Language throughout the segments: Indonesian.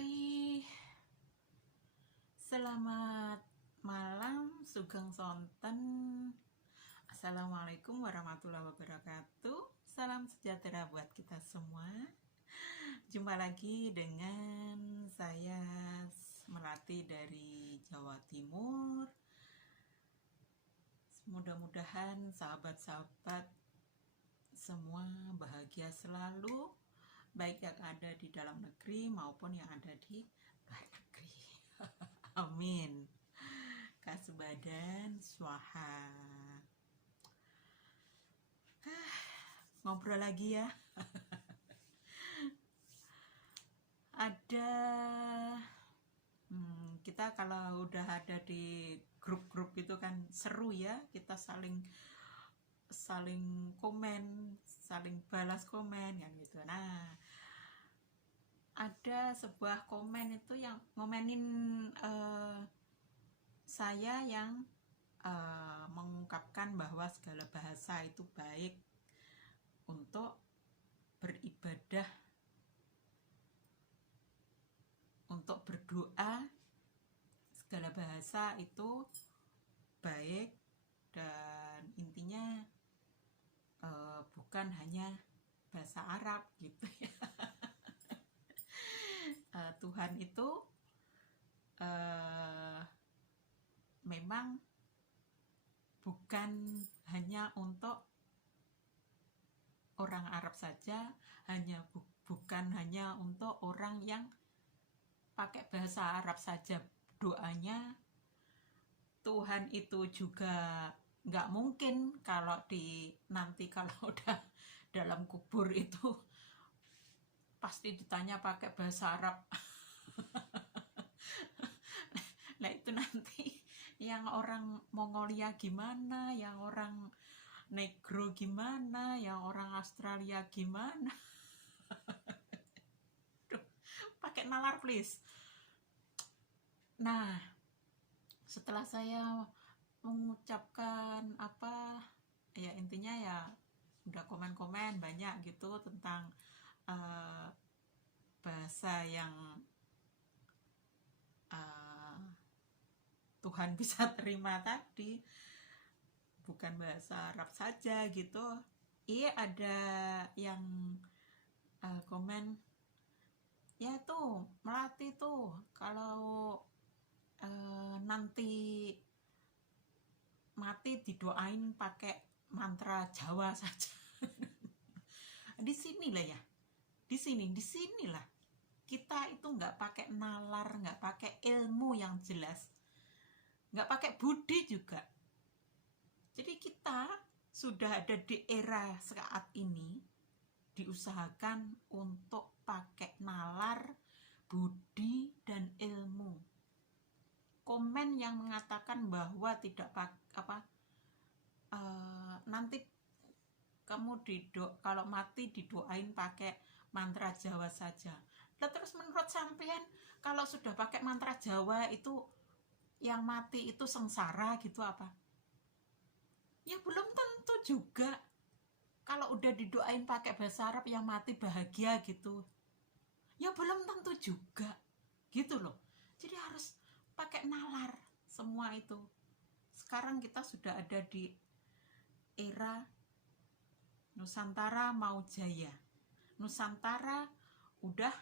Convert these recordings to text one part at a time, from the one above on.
Hai, selamat malam Sugeng Sonten. Assalamualaikum warahmatullahi wabarakatuh. Salam sejahtera buat kita semua. Jumpa lagi dengan saya Melati dari Jawa Timur. Mudah-mudahan sahabat-sahabat semua bahagia selalu, baik yang ada di dalam negeri maupun yang ada di luar negeri. Amin. Kasubadan swaha. Ngobrol lagi ya. Ada kita kalau udah ada di grup-grup itu kan seru ya, kita saling komen, saling balas komen kan gitu. Nah, ada sebuah komen itu yang ngomenin saya yang mengungkapkan bahwa segala bahasa itu baik untuk beribadah, untuk berdoa. Segala bahasa itu baik dan intinya bukan hanya bahasa Arab gitu ya. Tuhan itu memang bukan hanya untuk orang Arab saja, bukan hanya untuk orang yang pakai bahasa Arab saja doanya. Tuhan itu juga nggak mungkin kalau nanti kalau udah dalam kubur itu pasti ditanya pakai bahasa Arab. Nah itu nanti yang orang Mongolia gimana, yang orang Negro gimana, yang orang Australia gimana. Pakai nalar please. Nah, setelah saya mengucapkan ya intinya ya udah komen-komen banyak gitu tentang bahasa yang Tuhan bisa terima tadi, bukan bahasa Arab saja gitu. Iya, ada yang komen, ya tuh Melati tuh kalau nanti mati didoain pakai mantra Jawa saja. Di sinilah ya, disinilah kita itu nggak pakai nalar, nggak pakai ilmu yang jelas, nggak pakai budi juga. Jadi kita sudah ada di era saat ini, diusahakan untuk pakai nalar, budi, dan ilmu. Komen yang mengatakan bahwa tidak nanti kamu kalau mati didoain pakai mantra Jawa saja. Nah, terus menurut sampean kalau sudah pakai mantra Jawa itu yang mati itu sengsara gitu apa? Ya belum tentu juga. Kalau udah didoain pakai bahasa Arab yang mati bahagia gitu, ya belum tentu juga gitu loh. Jadi harus pakai nalar semua itu. Sekarang kita sudah ada di era Nusantara mau jaya. Nusantara udah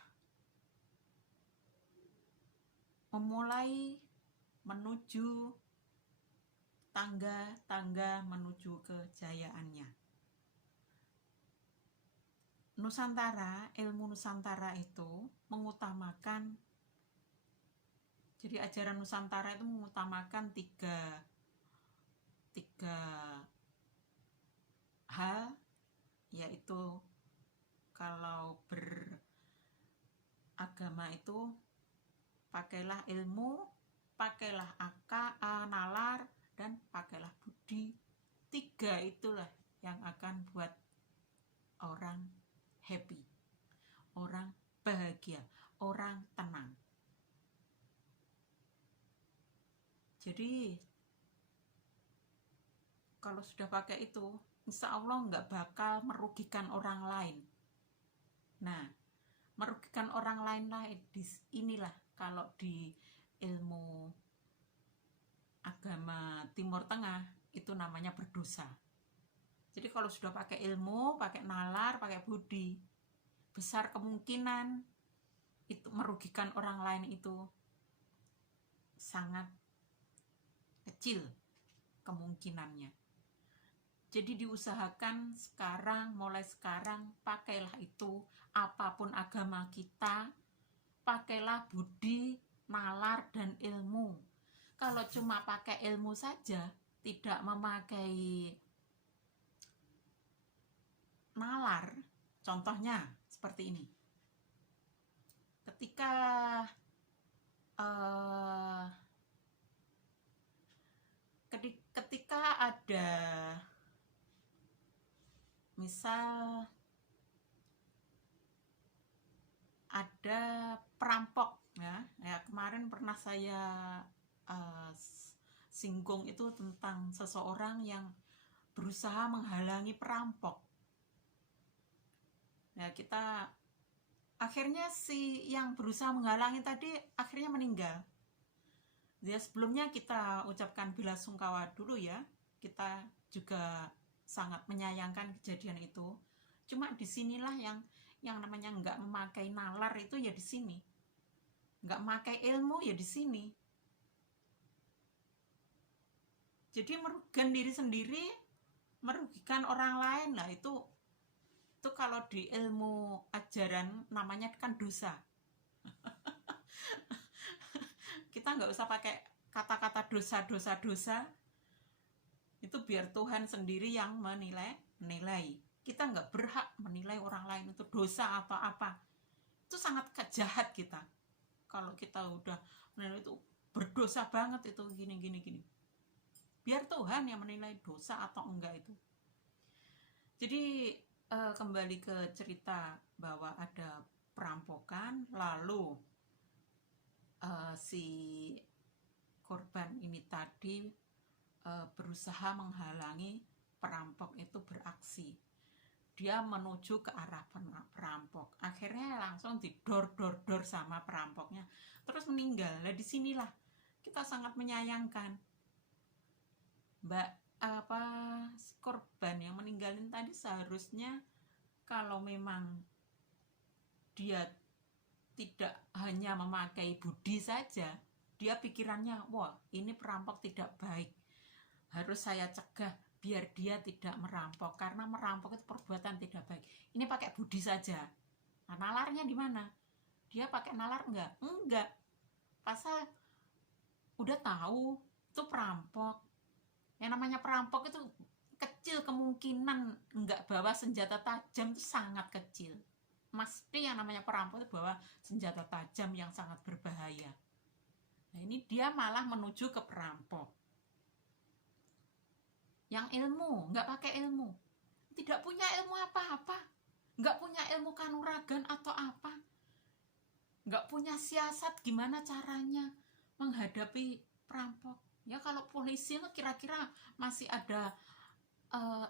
memulai menuju tangga-tangga menuju kejayaannya. Nusantara, ilmu Nusantara itu mengutamakan, jadi ajaran Nusantara itu mengutamakan tiga hal, yaitu kalau beragama itu pakailah ilmu, pakailah nalar, dan pakailah budi. 3 itulah yang akan buat orang happy, orang bahagia, orang tenang. Jadi kalau sudah pakai itu, insya Allah nggak bakal merugikan orang lain. Nah, merugikan orang lain lah. Inilah kalau di ilmu agama Timur Tengah itu namanya berdosa. Jadi kalau sudah pakai ilmu, pakai nalar, pakai budi, besar kemungkinan itu merugikan orang lain itu sangat kecil kemungkinannya. Jadi diusahakan sekarang, mulai sekarang, pakailah itu, apapun agama kita, pakailah budi, nalar, dan ilmu. Kalau cuma pakai ilmu saja, tidak memakai nalar, contohnya seperti ini. Ketika ada misal ada perampok ya kemarin pernah saya singgung itu tentang seseorang yang berusaha menghalangi perampok. Ya, kita akhirnya si yang berusaha menghalangi tadi akhirnya meninggal. Ya, sebelumnya kita ucapkan belasungkawa dulu ya. Kita juga sangat menyayangkan kejadian itu. Cuma disinilah yang namanya nggak memakai nalar itu ya di sini, nggak memakai ilmu ya di sini. Jadi merugikan diri sendiri, merugikan orang lain lah, itu kalau di ilmu ajaran namanya kan dosa. Kita nggak usah pakai kata-kata dosa, itu biar Tuhan sendiri yang menilai. Kita nggak berhak menilai orang lain itu dosa atau apa. Itu sangat jahat kita. Kalau kita udah menilai itu berdosa banget itu gini. Biar Tuhan yang menilai dosa atau enggak itu. Jadi kembali ke cerita bahwa ada perampokan, lalu si korban ini tadi berusaha menghalangi perampok itu beraksi. Dia menuju ke arah perampok, akhirnya langsung didor sama perampoknya, terus meninggal. Nah, disinilah kita sangat menyayangkan korban yang meninggalin tadi. Seharusnya kalau memang dia tidak hanya memakai budi saja, dia pikirannya, wah ini perampok tidak baik, harus saya cegah biar dia tidak merampok, karena merampok itu perbuatan tidak baik. Ini pakai budi saja. Nah, nalarnya di mana? Dia pakai nalar enggak? Enggak. Pasal udah tahu itu perampok. Yang namanya perampok itu kecil kemungkinan enggak bawa senjata tajam, itu sangat kecil. Mesti yang namanya perampok itu bawa senjata tajam yang sangat berbahaya. Nah, ini dia malah menuju ke perampok yang ilmu, nggak pakai ilmu, tidak punya ilmu apa-apa, nggak punya ilmu kanuragan atau apa, nggak punya siasat gimana caranya menghadapi perampok. Ya kalau polisi itu kira-kira masih ada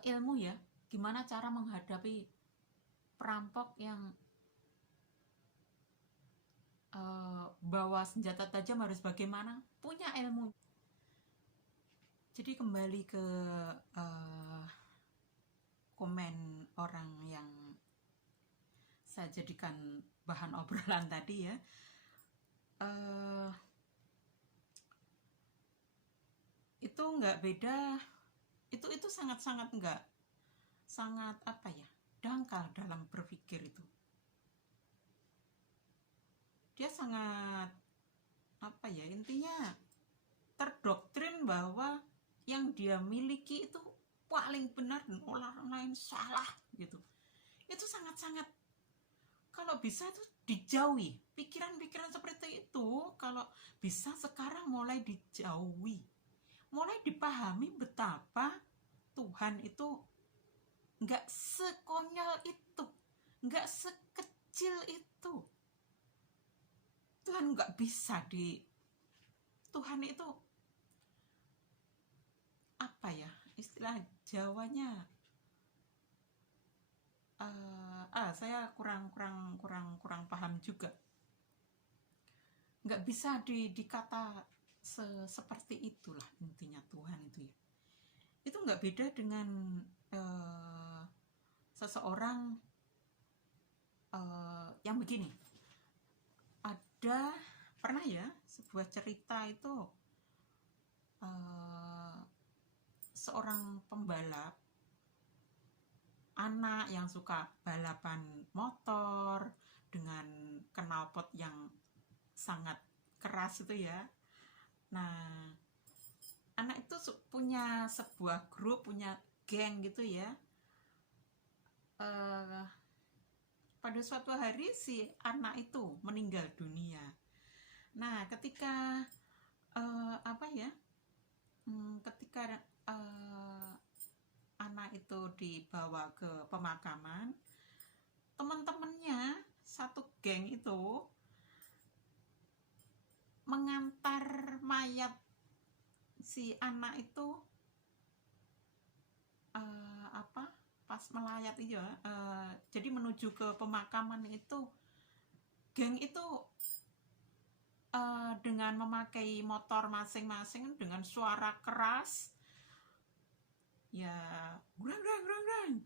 ilmu ya, gimana cara menghadapi perampok yang bawa senjata tajam, harus bagaimana, punya ilmu. Jadi kembali ke komen orang yang saya jadikan bahan obrolan tadi ya, itu nggak beda, itu sangat nggak, sangat apa ya, dangkal dalam berpikir itu. Dia sangat apa ya, intinya terdoktrin bahwa yang dia miliki itu paling benar dan orang lain salah gitu. Itu sangat-sangat, kalau bisa itu dijauhi. Pikiran-pikiran seperti itu kalau bisa sekarang mulai dijauhi, mulai dipahami betapa Tuhan itu nggak sekonyol itu, nggak sekecil itu. Tuhan nggak bisa Tuhan itu apa ya, istilah Jawanya saya kurang paham Tuhan juga. Nggak bisa dikata seperti itulah intinya Tuhan itu ya. Itu nggak beda dengan seseorang yang begini. Ada pernah ya sebuah cerita itu seorang pembalap, anak yang suka balapan motor dengan knalpot yang sangat keras itu ya. Nah, anak itu punya sebuah grup, punya geng gitu ya. Pada suatu hari si anak itu meninggal dunia. Nah, ketika ketika anak itu dibawa ke pemakaman, teman-temannya satu geng itu mengantar mayat si anak itu pas melayat itu ya, jadi menuju ke pemakaman itu, geng itu dengan memakai motor masing-masing dengan suara keras ya, grang,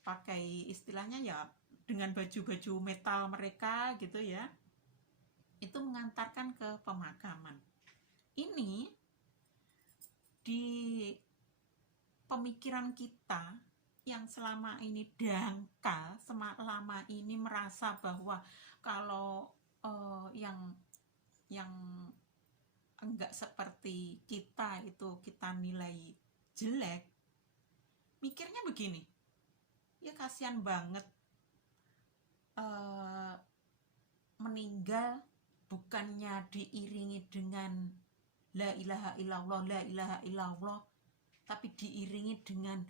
pakai istilahnya ya dengan baju-baju metal mereka gitu ya, itu mengantarkan ke pemakaman. Ini di pemikiran kita yang selama ini dangkal, selama ini merasa bahwa kalau yang enggak seperti kita itu kita nilai jelek, mikirnya begini, ya kasihan banget meninggal bukannya diiringi dengan la ilaha illallah, la ilaha illallah, tapi diiringi dengan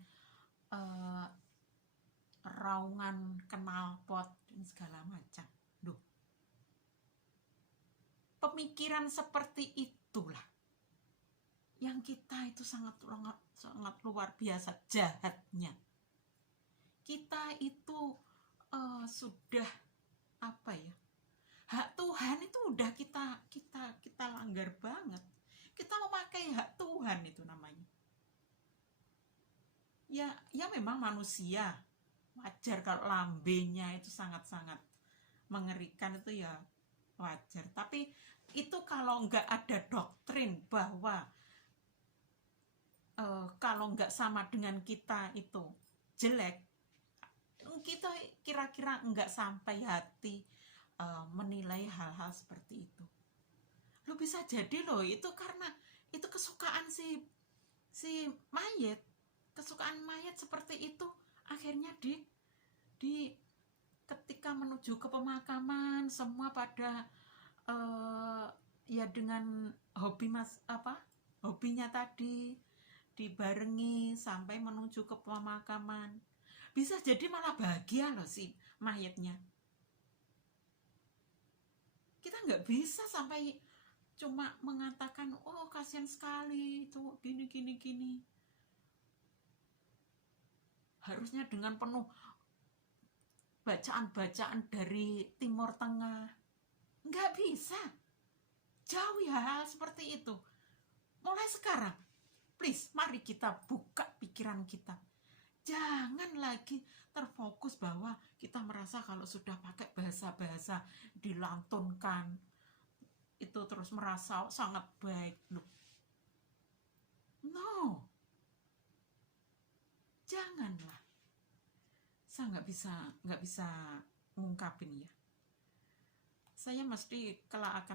raungan knalpot dan segala macam. Duh, pemikiran seperti itulah yang kita itu sangat luar biasa jahatnya. Kita itu sudah hak Tuhan itu udah kita langgar banget. Kita memakai hak Tuhan itu namanya. Ya memang manusia wajar kalau lambenya itu sangat-sangat mengerikan, itu ya wajar. Tapi itu kalau nggak ada doktrin bahwa kalau nggak sama dengan kita itu jelek, kita kira-kira nggak sampai hati menilai hal-hal seperti itu. Lo bisa jadi loh itu karena itu kesukaan si mayat, kesukaan mayat seperti itu, akhirnya di ketika menuju ke pemakaman semua pada ya dengan hobinya tadi dibarengi sampai menuju ke pemakaman. Bisa jadi malah bahagia loh si mayatnya. Kita nggak bisa sampai cuma mengatakan oh kasihan sekali itu gini. Harusnya dengan penuh bacaan-bacaan dari Timur Tengah. Nggak bisa. Jauhi hal seperti itu. Mulai sekarang, please, mari kita buka pikiran kita. Jangan lagi terfokus bahwa kita merasa kalau sudah pakai bahasa-bahasa dilantunkan, itu terus merasa sangat baik. No. Janganlah. Saya nggak bisa ngungkapin ya. Saya mesti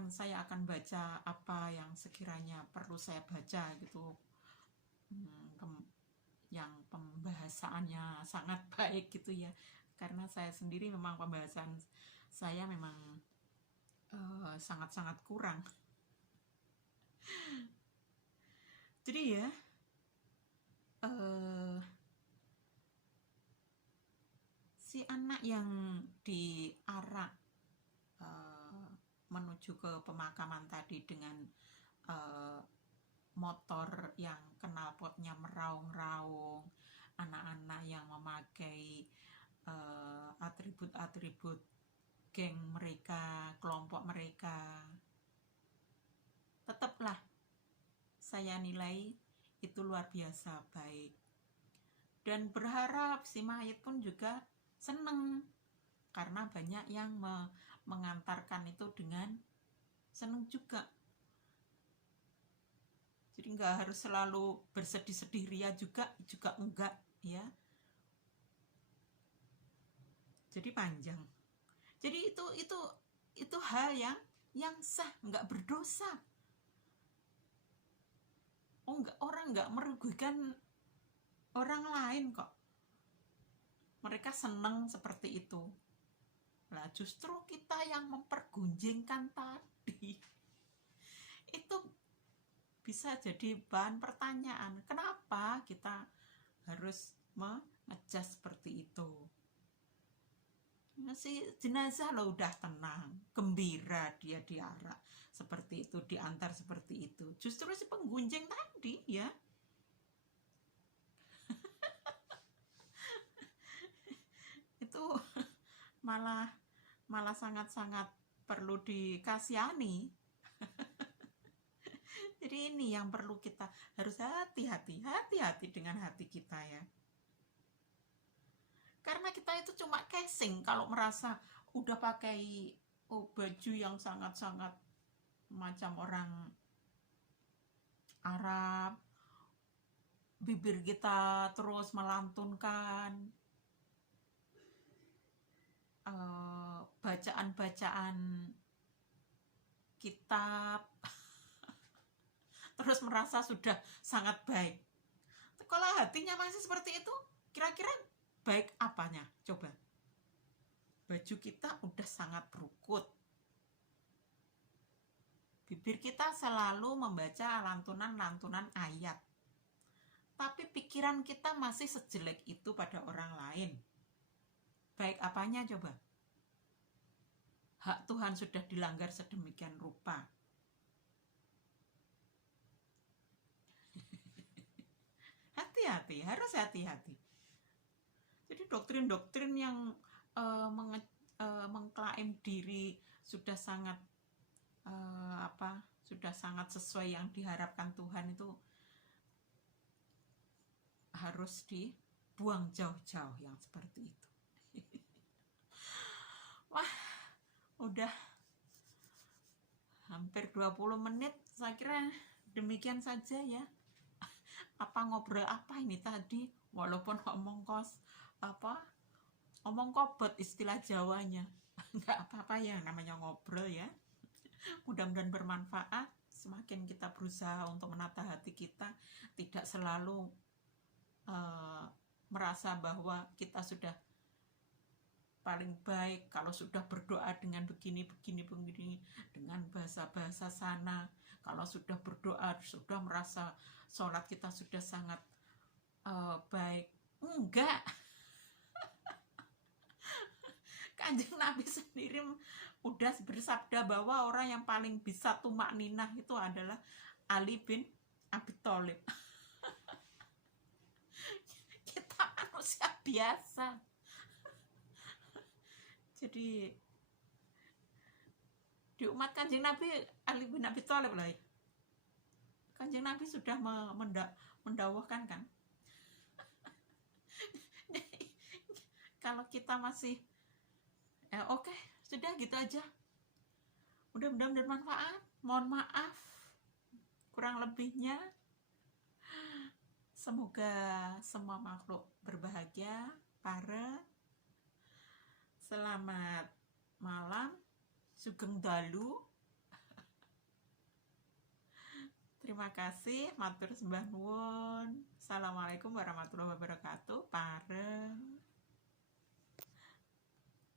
saya akan baca apa yang sekiranya perlu saya baca gitu, yang pembahasannya sangat baik gitu ya, karena saya sendiri memang pembahasan saya memang sangat-sangat kurang. Jadi ya si anak yang diarak menuju ke pemakaman tadi dengan motor yang knalpotnya meraung-raung, anak-anak yang memakai atribut-atribut geng mereka, kelompok mereka. Tetaplah saya nilai itu luar biasa baik. Dan berharap si mayit pun juga seneng, karena banyak yang mengantarkan itu dengan seneng juga. Jadi nggak harus selalu bersedih-sedih ria juga enggak ya. Jadi panjang. Jadi itu hal yang sah, nggak berdosa. Orang nggak merugikan orang lain kok. Mereka senang seperti itu. Lah justru kita yang mempergunjingkan tadi itu bisa jadi bahan pertanyaan. Kenapa kita harus mengejudge seperti itu? Si jenazah lo udah tenang, gembira dia diarak seperti itu, diantar seperti itu. Justru si penggunjing tadi ya itu malah sangat-sangat perlu dikasihani. Jadi ini yang perlu kita harus hati-hati dengan hati kita ya. Karena kita itu cuma casing kalau merasa udah pakai baju yang sangat-sangat macam orang Arab, bibir kita terus melantunkan bacaan-bacaan kitab, terus merasa sudah sangat baik. Kalau hatinya masih seperti itu, kira-kira baik apanya? Coba. Baju kita udah sangat berukut, bibir kita selalu membaca lantunan-lantunan ayat, tapi pikiran kita masih sejelek itu pada orang lain. Baik apanya coba? Hak Tuhan sudah dilanggar sedemikian rupa. Hati-hati, harus hati-hati. Jadi doktrin-doktrin yang mengklaim diri sudah sangat sudah sangat sesuai yang diharapkan Tuhan itu harus dibuang jauh-jauh yang seperti itu. Wah, udah hampir 20 menit, saya kira demikian saja ya. Ngobrol apa ini tadi, walaupun omong kobot istilah Jawanya. Nggak apa-apa ya, namanya ngobrol ya. Mudah-mudahan bermanfaat. Semakin kita berusaha untuk menata hati kita, tidak selalu merasa bahwa kita sudah paling baik kalau sudah berdoa dengan begini, dengan bahasa-bahasa sana. Kalau sudah berdoa, sudah merasa sholat kita sudah sangat baik. Enggak. Kanjeng Nabi sendiri udah bersabda bahwa orang yang paling bisa tumak ninah itu adalah Ali bin Abi Thalib. Kita manusia biasa. Jadi di umat Kanjeng Nabi Ali bin Abi Thalib lah. Kanjeng Nabi sudah mendawahkan kan. Kalau kita masih oke, sudah gitu aja. Mudah-mudahan bermanfaat. Mohon maaf kurang lebihnya. Semoga semua makhluk berbahagia. Selamat malam. Sugeng dalu. Terima kasih, matur sembah nuwun. Assalamualaikum warahmatullahi wabarakatuh.